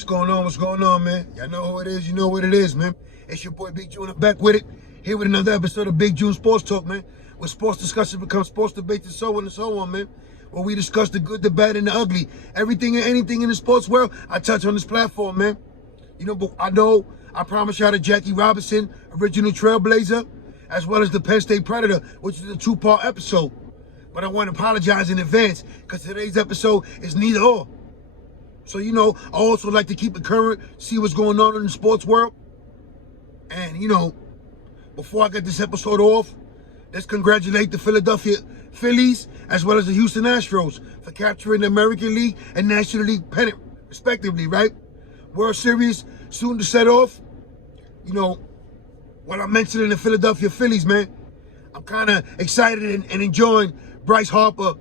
What's going on? What's going on, man? Y'all know who it is. You know what it is, man. It's your boy Big June. I'm back with it. Here with another episode of Big June Sports Talk, man. Where sports discussion becomes sports debates and so on and so on, man. Where we discuss the good, the bad, and the ugly. Everything and anything in the sports world, I touch on this platform, man. You know, but I promise y'all the Jackie Robinson, original Trailblazer, as well as the Penn State Predator, which is a two-part episode. But I want to apologize in advance because today's episode is neither or. So, you know, I also like to keep it current, see what's going on in the sports world. And, you know, before I get this episode off, let's congratulate the Philadelphia Phillies as well as the Houston Astros for capturing the American League and National League pennant, respectively, right? World Series soon to set off. You know, when I'm mentioning the Philadelphia Phillies, man, I'm kind of excited and enjoying Bryce Harper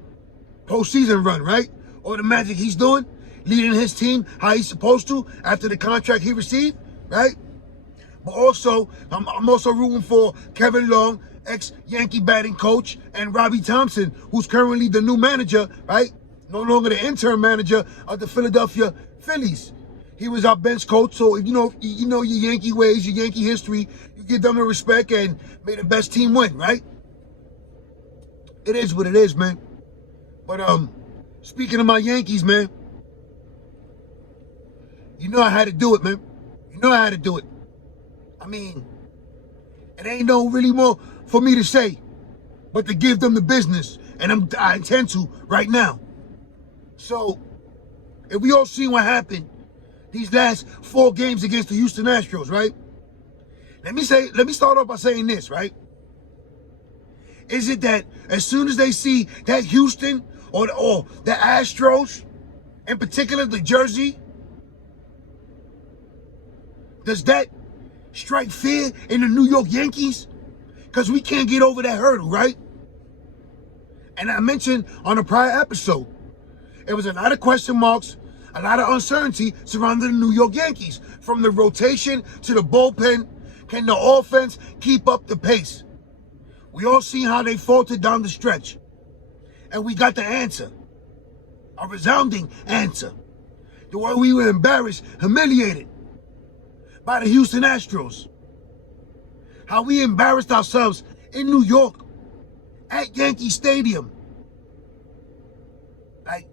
postseason run, right? All the magic he's doing, leading his team how he's supposed to after the contract he received, right? But also, I'm also rooting for Kevin Long, ex-Yankee batting coach, and Robbie Thompson, who's currently the new manager, right? No longer the interim manager of the Philadelphia Phillies. He was our bench coach, so you know your Yankee ways, your Yankee history. You give them the respect and may the best team win, right? It is what it is, man. But speaking of my Yankees, man, you know I had to do it, man. You know I had to do it. I mean, it ain't no really more for me to say, but to give them the business, and I intend to right now. So, if we all seen what happened these last 4 games against the Houston Astros, right? Let me start off by saying this, right? Is it that as soon as they see that Houston or the Astros, in particular the jersey, does that strike fear in the New York Yankees? Because we can't get over that hurdle, right? And I mentioned on a prior episode, it was a lot of question marks, a lot of uncertainty surrounding the New York Yankees. From the rotation to the bullpen, can the offense keep up the pace? We all seen how they faltered down the stretch. And we got the answer. A resounding answer. The way we were embarrassed, humiliated by the Houston Astros. How we embarrassed ourselves in New York at Yankee Stadium. Like,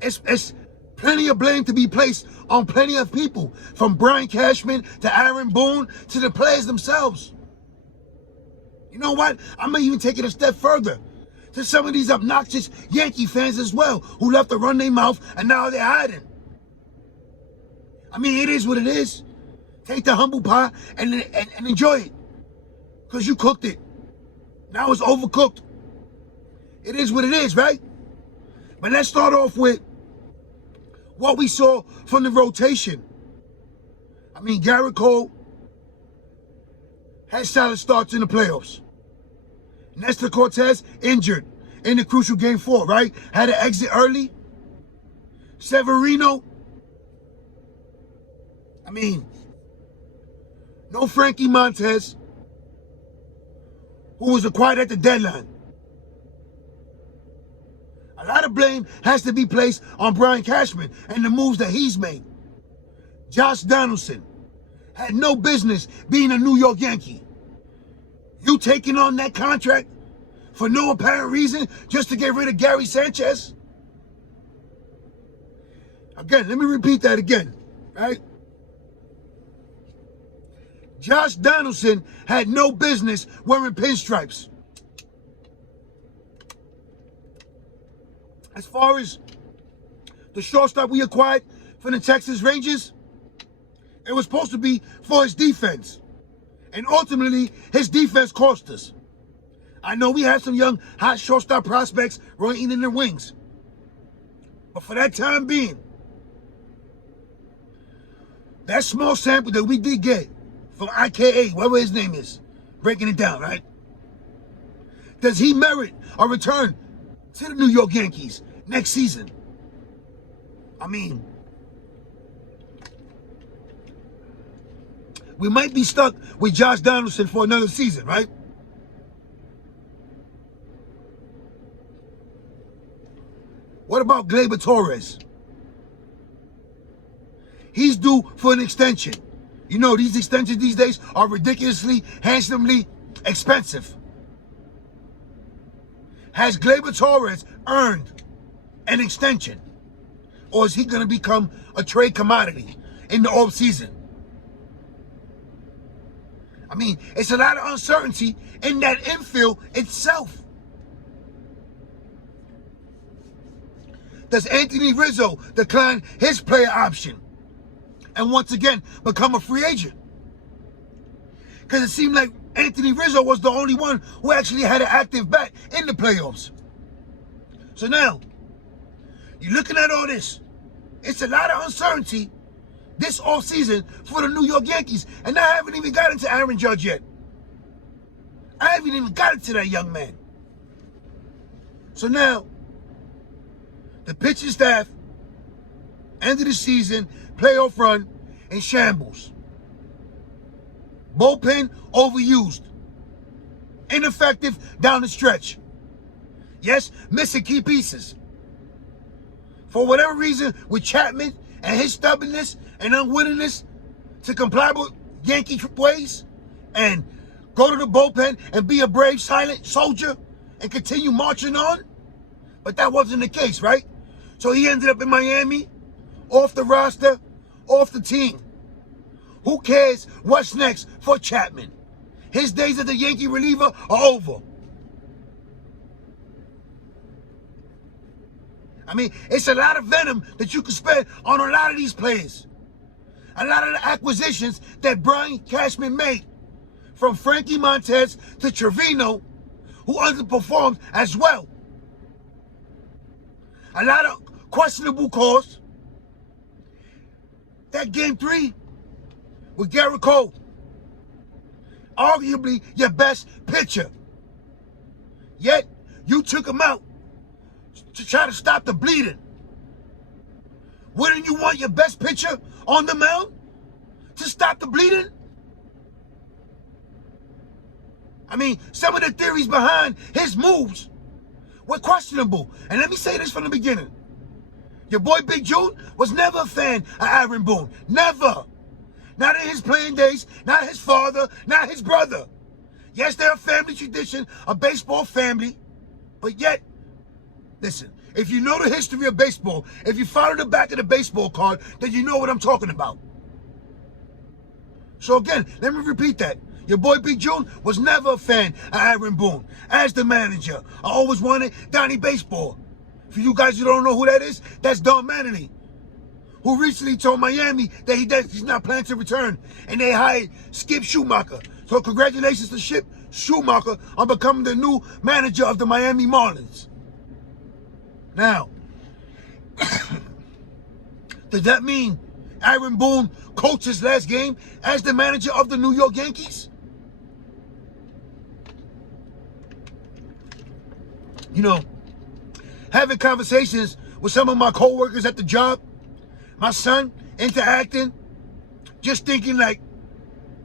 it's plenty of blame to be placed on plenty of people, from Brian Cashman to Aaron Boone to the players themselves. You know what? I'm gonna even take it a step further to some of these obnoxious Yankee fans as well, who left to run their mouth and now they're hiding. I mean, it is what it is. Take the humble pie and enjoy it. Because you cooked it. Now it's overcooked. It is what it is, right? But let's start off with what we saw from the rotation. I mean, Garrett Cole had solid starts in the playoffs. Nestor Cortez injured in the crucial game 4, right? Had to exit early. Severino, I mean, no Frankie Montez, who was acquired at the deadline. A lot of blame has to be placed on Brian Cashman and the moves that he's made. Josh Donaldson had no business being a New York Yankee. You taking on that contract for no apparent reason just to get rid of Gary Sanchez? Again, let me repeat that again, right? Josh Donaldson had no business wearing pinstripes. As far as the shortstop we acquired from the Texas Rangers, it was supposed to be for his defense. And ultimately, his defense cost us. I know we have some young, hot shortstop prospects running in their wings. But for that time being, that small sample that we did get from IKA, whatever his name is, breaking it down, right? Does he merit a return to the New York Yankees next season? I mean, we might be stuck with Josh Donaldson for another season, right? What about Gleyber Torres? He's due for an extension. You know, these extensions these days are ridiculously, handsomely expensive. Has Gleyber Torres earned an extension? Or is he going to become a trade commodity in the offseason? I mean, it's a lot of uncertainty in that infield itself. Does Anthony Rizzo decline his player option and once again become a free agent? Because it seemed like Anthony Rizzo was the only one who actually had an active bat in the playoffs. So now, you're looking at all this. It's a lot of uncertainty this offseason for the New York Yankees. And I haven't even gotten to Aaron Judge yet. I haven't even gotten to that young man. So now, the pitching staff, end of the season, playoff run, in shambles. Bullpen overused. Ineffective down the stretch. Yes, missing key pieces. For whatever reason, with Chapman and his stubbornness and unwillingness to comply with Yankee ways and go to the bullpen and be a brave, silent soldier and continue marching on. But that wasn't the case, right? So he ended up in Miami, off the roster, off the team. Who cares what's next for Chapman? His days as a Yankee reliever are over. I mean, it's a lot of venom that you can spend on a lot of these players. A lot of the acquisitions that Brian Cashman made, from Frankie Montez to Trevino, who underperformed as well. A lot of questionable calls. That game 3 with Garrett Cole, arguably your best pitcher. Yet, you took him out to try to stop the bleeding. Wouldn't you want your best pitcher on the mound to stop the bleeding? I mean, some of the theories behind his moves were questionable. And let me say this from the beginning. Your boy Big June was never a fan of Aaron Boone. Never. Not in his playing days, not his father, not his brother. Yes, they're a family tradition, a baseball family. But yet, listen, if you know the history of baseball, if you follow the back of the baseball card, then you know what I'm talking about. So again, let me repeat that. Your boy Big June was never a fan of Aaron Boone. As the manager, I always wanted Donnie Baseball. For you guys who don't know who that is, that's Don Mattingly, who recently told Miami that he's not planning to return, and they hired Skip Schumacher. So congratulations to Skip Schumacher on becoming the new manager of the Miami Marlins. Now, does that mean Aaron Boone coached his last game as the manager of the New York Yankees? You know, having conversations with some of my co-workers at the job, my son interacting, just thinking like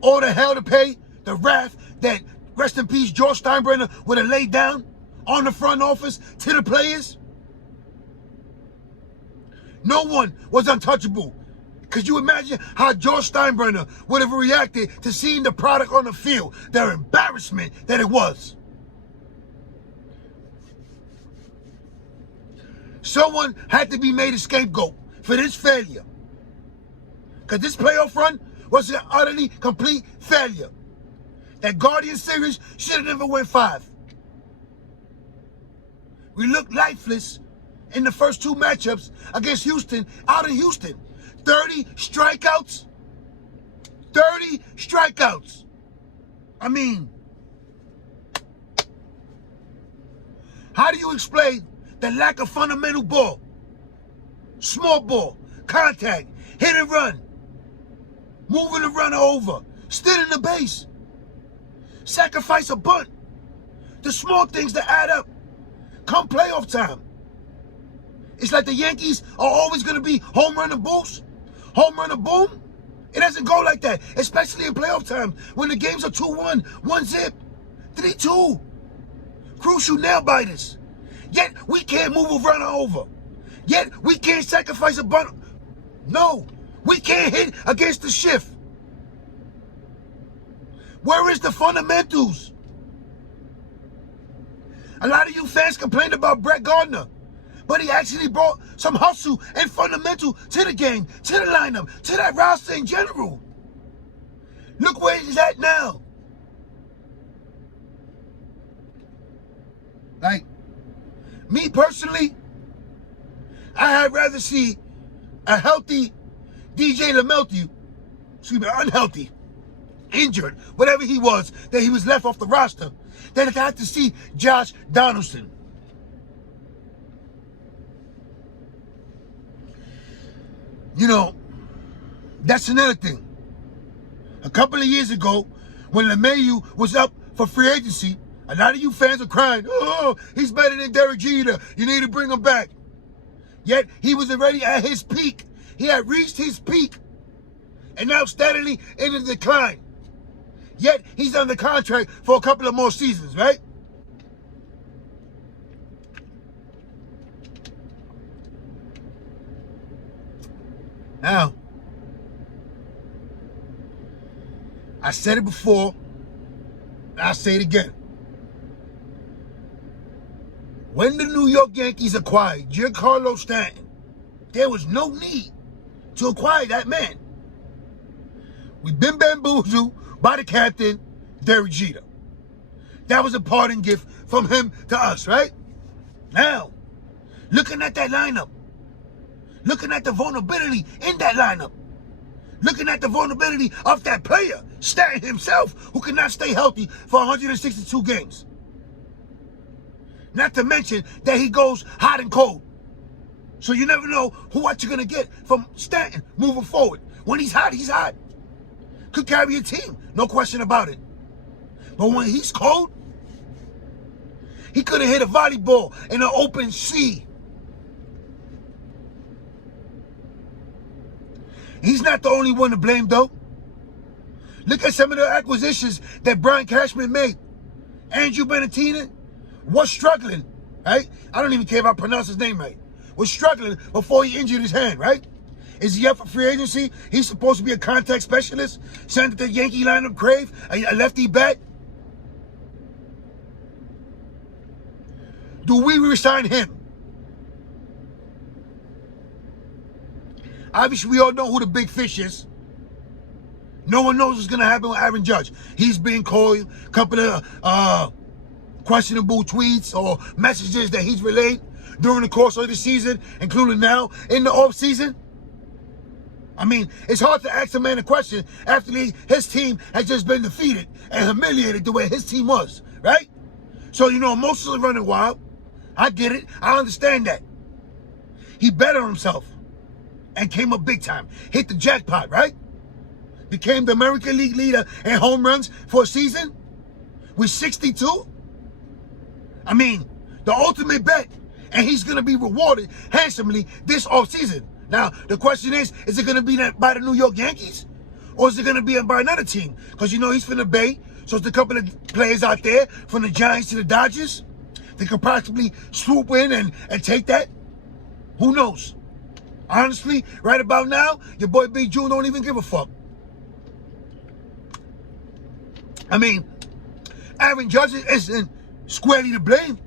all the hell to pay, the wrath that, rest in peace, George Steinbrenner would have laid down on the front office to the players. No one was untouchable. Could you imagine how George Steinbrenner would have reacted to seeing the product on the field, their embarrassment that it was? Someone had to be made a scapegoat for this failure. Because this playoff run was an utterly complete failure. That Guardian Series should have never went 5. We looked lifeless in the first 2 matchups against Houston, out in Houston. 30 strikeouts. 30 strikeouts. I mean, how do you explain the lack of fundamental ball, small ball, contact, hit and run, moving the runner over, stealing the base, sacrifice a bunt, the small things that add up come playoff time? It's like the Yankees are always going to be home run and boost, home run and boom. It doesn't go like that, especially in playoff time when the games are 2-1, 1-zip, 3-2. Crucial nail biters. Yet we can't move a runner over. Yet we can't sacrifice a bunt. No, We can't hit against the shift. Where is the fundamentals? A lot of you fans complained about Brett Gardner, but he actually brought some hustle and fundamental to the game, to the lineup, to that roster in general. Look where he's at now. Like, me personally, I'd rather see a healthy DJ LaMelty, unhealthy, injured, whatever he was, that he was left off the roster, than I have to see Josh Donaldson. You know, that's another thing. A couple of years ago, when LeMahieu was up for free agency, a lot of you fans are crying, oh, he's better than Derek Jeter. You need to bring him back. Yet, he was already at his peak. He had reached his peak and now steadily in a decline. Yet, he's under contract for a couple of more seasons, right? Now, I said it before, and I'll say it again. When the New York Yankees acquired Giancarlo Stanton, there was no need to acquire that man. We've been bamboozled by the captain, Derek Jeter. That was a parting gift from him to us, right? Now, looking at that lineup, looking at the vulnerability in that lineup, looking at the vulnerability of that player, Stanton himself, who cannot stay healthy for 162 games. Not to mention that he goes hot and cold. So you never know what you're going to get from Stanton moving forward. When he's hot, he's hot. Could carry a team, no question about it. But when he's cold, he could have hit a volleyball in an open sea. He's not the only one to blame, though. Look at some of the acquisitions that Brian Cashman made. Andrew Benintendi was struggling, right? I don't even care if I pronounce his name right. Was struggling before he injured his hand, right? Is he up for free agency? He's supposed to be a contact specialist. Sent to the Yankee lineup crave, a lefty bat. Do we resign him? Obviously, we all know who the big fish is. No one knows what's going to happen with Aaron Judge. He's being called a couple of questionable tweets or messages that he's relayed during the course of the season, including now in the offseason. I mean, it's hard to ask a man a question after his team has just been defeated and humiliated the way his team was, right? So, you know, emotions are running wild. I get it. I understand that. He bettered himself and came up big time. Hit the jackpot, right? Became the American League leader in home runs for a season with 62. I mean, the ultimate bet. And he's going to be rewarded handsomely this offseason. Now, the question is it going to be by the New York Yankees? Or is it going to be by another team? Because, you know, he's from the Bay. So it's a couple of players out there from the Giants to the Dodgers. They could possibly swoop in and take that. Who knows? Honestly, right about now, your boy Big June don't even give a fuck. I mean, Aaron Judge isn't squarely to blame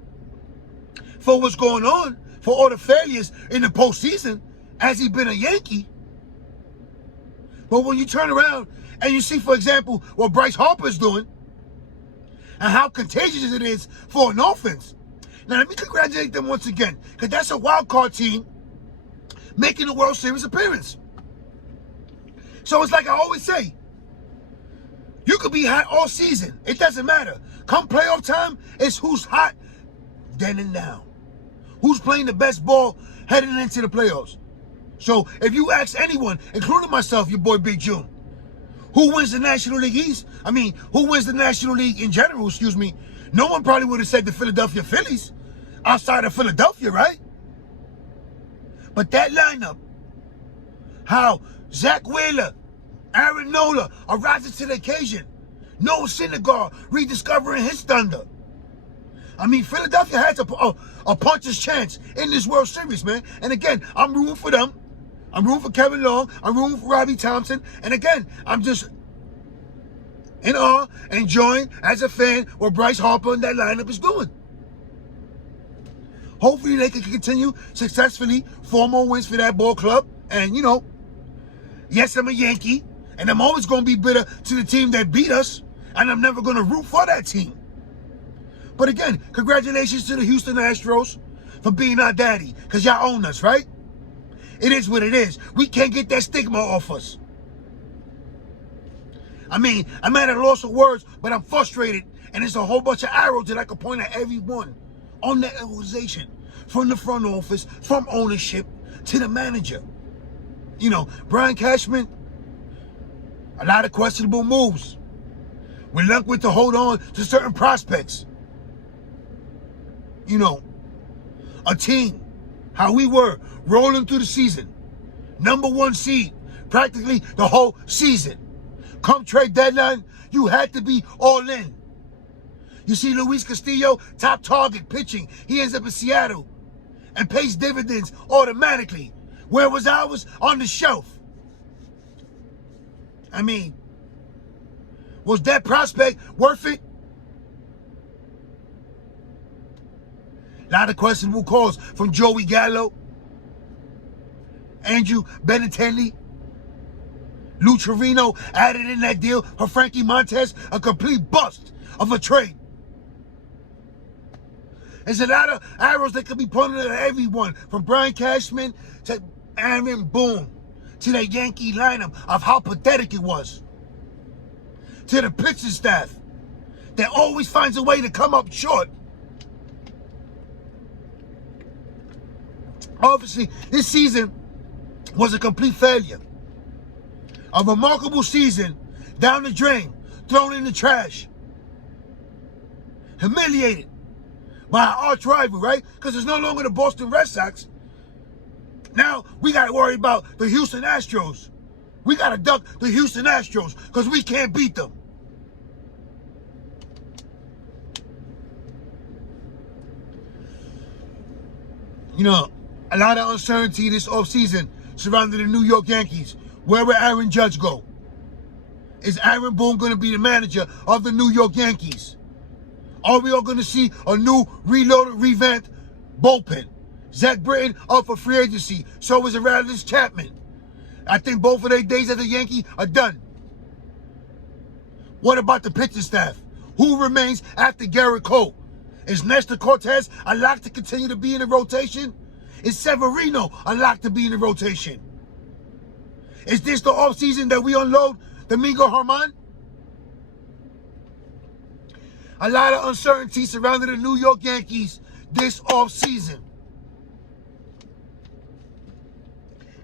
for what's going on, for all the failures in the postseason. Has he been a Yankee? But when you turn around and you see, for example, what Bryce Harper's doing and how contagious it is for an offense. Now, let me congratulate them once again, because that's a wild card team making a World Series appearance. So it's like I always say, you could be hot all season. It doesn't matter. Come playoff time, it's who's hot then and now. Who's playing the best ball heading into the playoffs. So if you ask anyone, including myself, your boy Big June, who wins the National League East? I mean, who wins the National League in general, excuse me? No one probably would have said the Philadelphia Phillies outside of Philadelphia, right? But that lineup, how Zach Wheeler, Aaron Nola are rising to the occasion. Noah Syndergaard rediscovering his thunder. I mean, Philadelphia has a puncher's chance in this World Series, man. And again, I'm rooting for them. I'm rooting for Kevin Long. I'm rooting for Robbie Thompson. And again, I'm just in awe, enjoying as a fan what Bryce Harper and that lineup is doing. Hopefully they can continue successfully, 4 more wins for that ball club. And, you know, yes, I'm a Yankee, and I'm always going to be bitter to the team that beat us, and I'm never going to root for that team. But again, congratulations to the Houston Astros for being our daddy, because y'all own us, right? It is what it is. We can't get that stigma off us. I mean, I'm at a loss of words, but I'm frustrated, and there's a whole bunch of arrows that I can point at everyone on that organization, from the front office, from ownership to the manager. You know, Brian Cashman, a lot of questionable moves. Reluctant to hold on to certain prospects. You know, a team, how we were rolling through the season. #1 seed, practically the whole season. Come trade deadline, you had to be all in. You see Luis Castillo, top target pitching. He ends up in Seattle and pays dividends automatically. Where was ours? On the shelf. I mean, was that prospect worth it? A lot of questionable calls from Joey Gallo, Andrew Benintendi, Lou Trevino added in that deal for Frankie Montes, a complete bust of a trade. There's a lot of arrows that could be pointed at everyone, from Brian Cashman to Aaron Boone, to the Yankee lineup of how pathetic it was, to the pitching staff that always finds a way to come up short. Obviously, this season was a complete failure. A remarkable season down the drain, thrown in the trash. Humiliated by our arch rival, right? Because it's no longer the Boston Red Sox. Now we got to worry about the Houston Astros. We got to duck the Houston Astros because we can't beat them. You know, a lot of uncertainty this offseason surrounding the New York Yankees. Where will Aaron Judge go? Is Aaron Boone going to be the manager of the New York Yankees? Are we all going to see a new, reloaded, revamped bullpen? Zach Britton up for free agency. So is Aroldis Chapman. I think both of their days as a Yankee are done. What about the pitching staff? Who remains after Garrett Cole? Is Nestor Cortez a lock to continue to be in the rotation? Is Severino a lock to be in the rotation? Is this the offseason that we unload Domingo Germán? A lot of uncertainty surrounding the New York Yankees this offseason.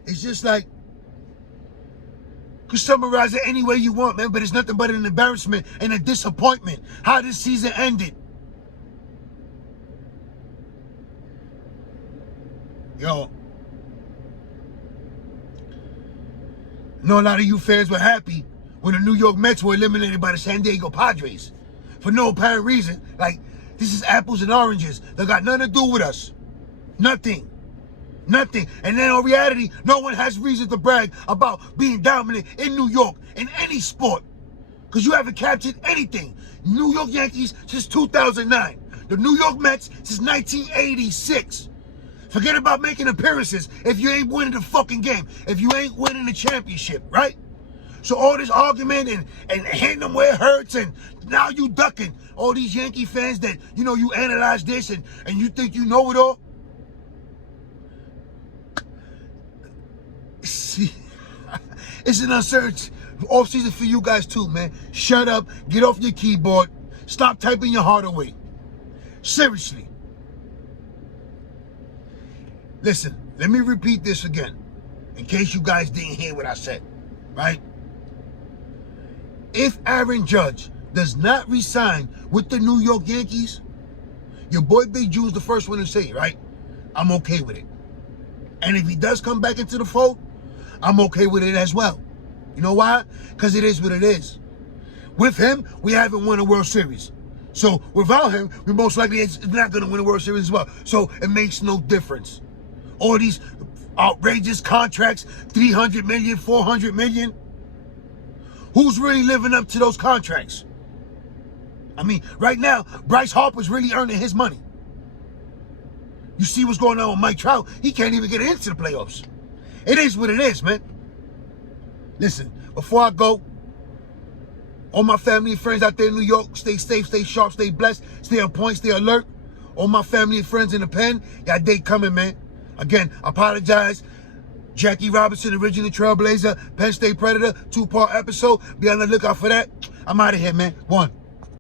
It's just like, you can summarize it any way you want, man, but it's nothing but an embarrassment and a disappointment how this season ended. Yo, I know a lot of you fans were happy when the New York Mets were eliminated by the San Diego Padres for no apparent reason. Like, this is apples and oranges. They got nothing to do with us. Nothing. Nothing. And then in reality, no one has reason to brag about being dominant in New York in any sport, because you haven't captured anything. New York Yankees since 2009. The New York Mets since 1986. Forget about making appearances if you ain't winning the fucking game, if you ain't winning the championship, right? So all this argument and hitting them where it hurts, and now you ducking all these Yankee fans that, you know, you analyze this and you think you know it all. See, it's an uncertain offseason for you guys too, man. Shut up, get off your keyboard, stop typing your heart away. Seriously. Listen, let me repeat this again, in case you guys didn't hear what I said, right? If Aaron Judge does not resign with the New York Yankees, your boy Big June's the first one to say it, right? I'm okay with it. And if he does come back into the fold, I'm okay with it as well. You know why? Because it is what it is. With him, we haven't won a World Series. So without him, we most likely is not going to win a World Series as well. So it makes no difference. All these outrageous contracts, 300 million, 400 million. Who's really living up to those contracts? I mean, right now, Bryce Harper's really earning his money. You see what's going on with Mike Trout? He can't even get into the playoffs. It is what it is, man. Listen, before I go, all my family and friends out there in New York, stay safe, stay sharp, stay blessed, stay on point, stay alert. All my family and friends in the pen, that day coming, man. Again, I apologize. Jackie Robinson, original Trailblazer, Penn State Predator, 2-part episode. Be on the lookout for that. I'm out of here, man. One.